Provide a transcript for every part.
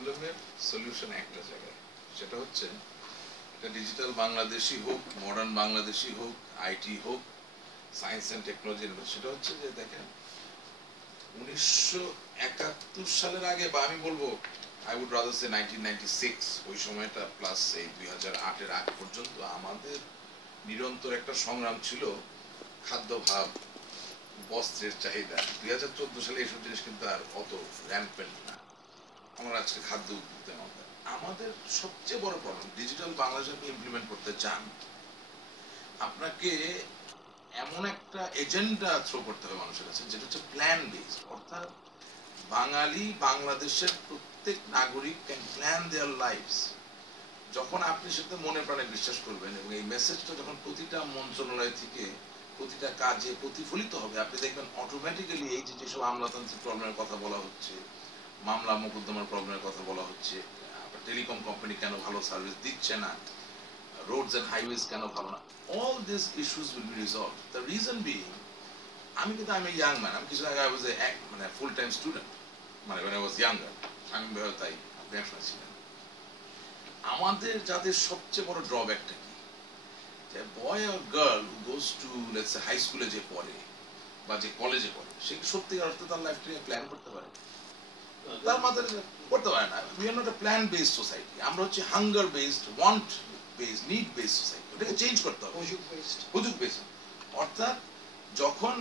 প্রবলেমের সলিউশন একটা জায়গায়, সেটা হচ্ছে এটা ডিজিটাল বাংলাদেশি হোক, মডার্ন বাংলাদেশি হোক, আইটি হোক, সায়েন্স অ্যান্ড টেকনোলজি, সেটা হচ্ছে যে দেখেন 1971 সালের আগে, বা আমি বলবো আই উড রাদার সে 1996, ওই সময়টা প্লাস এই 2008-এর আগ পর্যন্ত আমাদের নিরন্তর একটা সংগ্রাম ছিল খাদ্যভাব, বস্ত্রের চাহিদা। 2014 সালে এইসব জিনিস কিন্তু আর অত র্যাম্পেন্ট না। আমরা আজকে খাদ্য উদ্যোক্তা, আমাদের সবচেয়ে বড় প্রবলেম ডিজিটাল বাংলাদেশ আপনি ইমপ্লিমেন্ট করতে চান, আপনাকে এমন একটা এজেন্ডা থ্রো করতে হবে মানুষের কাছে যেটা হচ্ছে প্ল্যান বেস, অর্থাৎ বাঙালি বাংলাদেশের প্রত্যেক নাগরিক ক্যান প্ল্যান দেয়ার লাইফস। যখন আপনি সেটা মনে প্রাণে বিশ্বাস করবেন এবং এই মেসেজটা যখন প্রতিটা মন্ত্রণালয় থেকে প্রতিটা কাজে প্রতিফলিত হবে, আপনি দেখবেন অটোমেটিক্যালি এই যে যেসব আমলাতান্ত্রিক প্রবলেমের কথা বলা হচ্ছে, মামলা মোকদ্দমার প্রবলেমের কথা বলা হচ্ছে, টেলিকম কোম্পানি কেন ভালো সার্ভিস দিচ্ছে না, roads and highways কেন ভালো না, all these issues will be resolved. The reason being, আমি কিন্তু I'm a young man, আমি কিছু আগে I was a মানে full time student, মানে when I was younger, আমি তাই ব্যবসা ছিলাম। আমাদের যাদের সবচেয়ে বড় ড্রব্যাকটা কি, যে বয় আর girl who goes to let's say high স্কুলে যে পড়ে বা যে কলেজে পড়ে, সে কি সত্যিকার অর্থে তার লাইফটাকে প্ল্যান করতে পারে? তার মাথায় করতে পারে না। We are not a plan based society, আমরা হচ্ছে hunger based, want based, need based society. ওটাকে চেঞ্জ করতে হবে, হুজুগ বেসড। অর্থাৎ যখন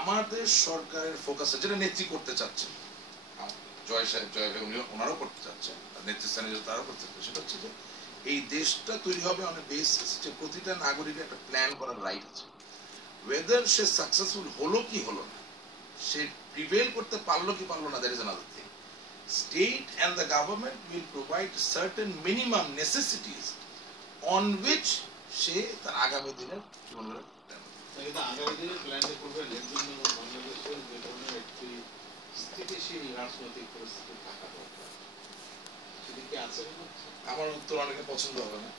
আমাদের সরকারের ফোকাস, যেটা নেত্রী করতে চাচ্ছেন, জয় সাহেব, জয় ভাই উনি ওনারাও করতে চাচ্ছেন, নেতৃস্থানীয় তারাও করতে চাচ্ছেন, সেটা হচ্ছে যে এই দেশটা তৈরি হবে অন এ বেসিস যে প্রতিটা নাগরিকের একটা প্ল্যান করার রাইট আছে। ওয়েদার সে সাকসেসফুল হলো কি হলো না, সে প্রিভেল করতে পারলো কি পারলো না, that is another thing. State and the government will provide certain minimum necessities on which সে তার আগামী দিনের জীবনের আগামী দিনের প্ল্যানটা করবেন। এর জন্য বাংলাদেশের যে ধরনের একটি স্থিতিশীল রাজনৈতিক পরিস্থিতি থাকা দরকার, সেদিকে আছে। আমার উত্তর অনেকে পছন্দ হবে না।